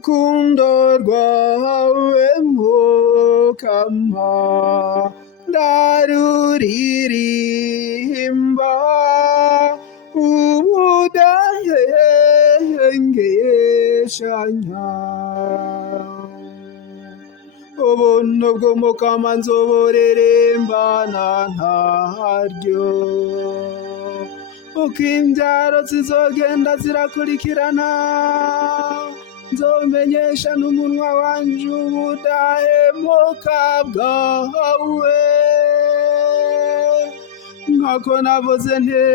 urukundo rwawe mukama ndaruririmba ubudahengeshanya. Ubuntu bw'umukama nzoborerembana ntaryo, uko imbyaro zizogenda zirakurikirana nzomenyesha n'umunwa wanje ubudahemuka bwawe. Nkako navuze nte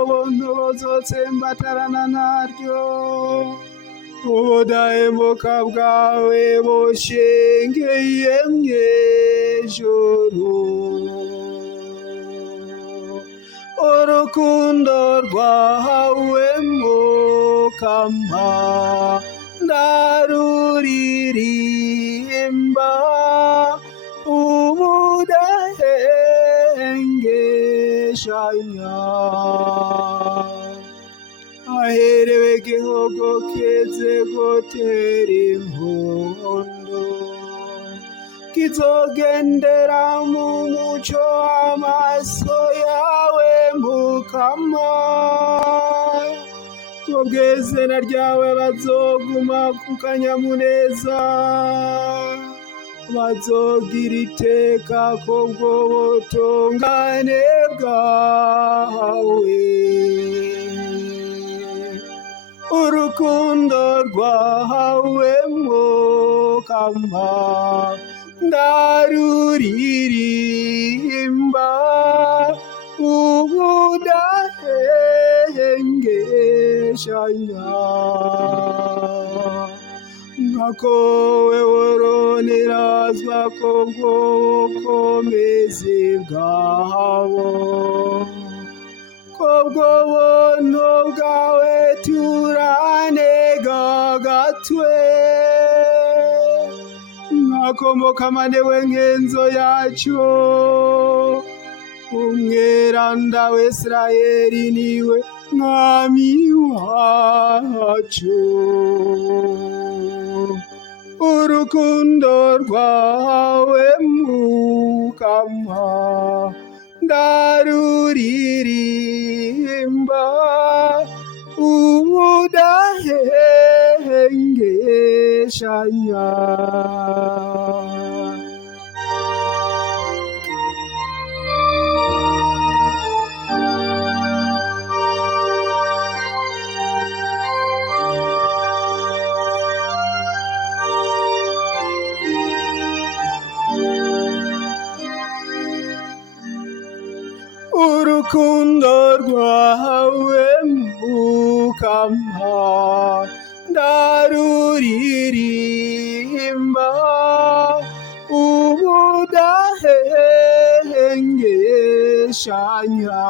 ubuntu buzotsembatarana naryo, ubudahemuka bwawe bushengeye mw'ijuru. Urukundo rwawe mukama ndaruririmba ubudahengeshanya. Aherewe gihogo keze gutera impundu, kizogendera mu muco w'amaso yawe mukama. Kubw'izina ryawe bazoguma ku kanyamuneza, bazogira iteka kubwo butungane bwawe. Urukundo rwawe mukama ndaruririmba ubudahengeshanya. Nkako woronerazwa kubwo bukomezi bwabo, kubwo buntu bwawe turanega gatwe. Nkako mukama niwe nkenzo yacu, umweranda w'Isirayeli niwe mwami wacu. Urukundo rwawe mukama ndaruririmba ubudahengeshanya. Urukundo rwawe mukama ndaruririmba ubudahengeshanya.